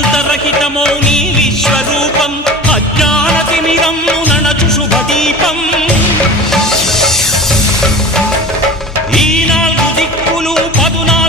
అనంతరహితమౌ నీ విశ్వరూపం అజ్ఞాన తిమిరమ్ము నడచు శుభదీపం. ఈ నాలుగు దిక్కులు పదునా